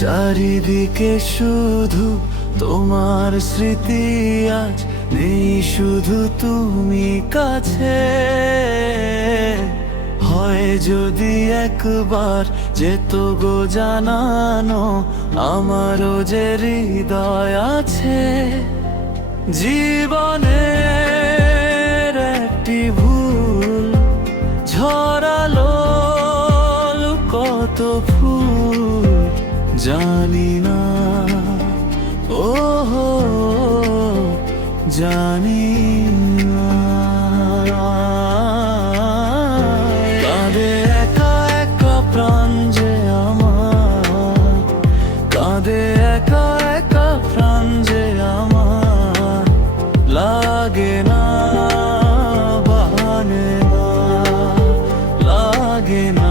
চারিদিকে শুধু তোমার স্মৃতি, আজ নেই শুধু তুমি কাছে। হয় যদি একবার যেত গো জানানো, আমারও যে হৃদয় আছে। জীবনের একটি ভুল ঝরালো কত ফুল, জানি না, ও জানি না। কাঁদে একা একা প্রাণ যে আমার, কাঁদে একা একা প্রাণ যে আমার, লাগে না বাহানে না, লাগে না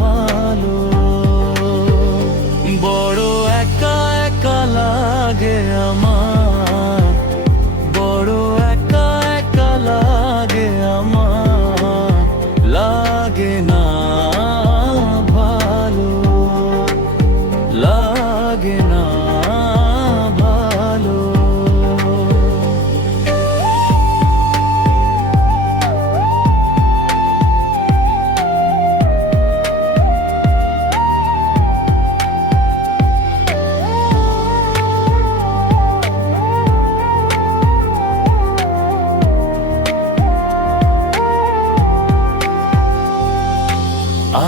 ভালো। বড় একা একা লাগে আমার, বড় একা একা লাগে আমার, লাগে না ভালো, লাগে না ভালো।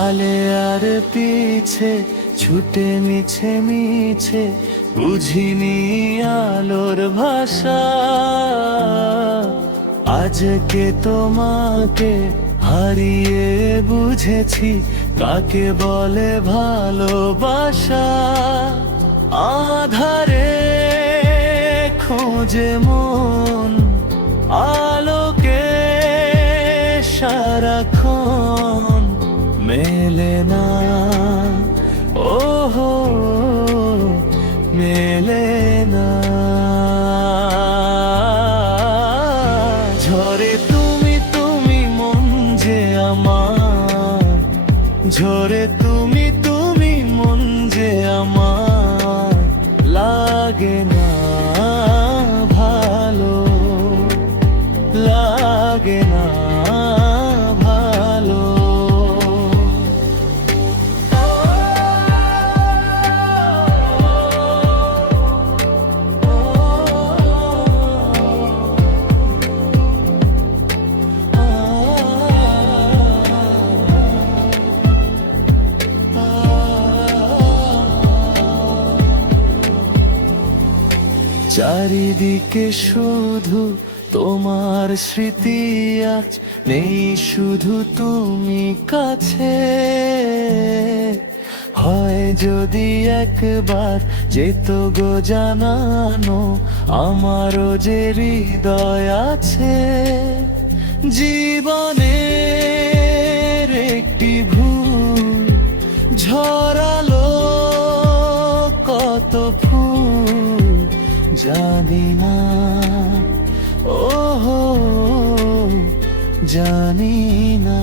আলে আর পিছে ছুটে মিছে মিছে, বুঝিনি আলোর ভাষা। আজকে তোমাকে হারিয়ে বুঝেছি, কাকে বলে ভালোবাসা। আধারে খোঁজে মন আলোকে সারাক্ষণ, মেলে না, ওহো মেলে না। ঝরে তুমি তুমি মন যে আমার, ঝরে তুমি তুমি মন যে আমার, লাগে না ভালো, লাগে না ভালো। চারিদিকে শুধু তোমার স্মৃতি, আজ নেই শুধু তুমি কাছে। হয় যদি একবার যেত গো জানানো, আমারও যে হৃদয় আছে। জীবনের একটি ভুল ঝরালো কত ফুল, জানি না, ও জানি না।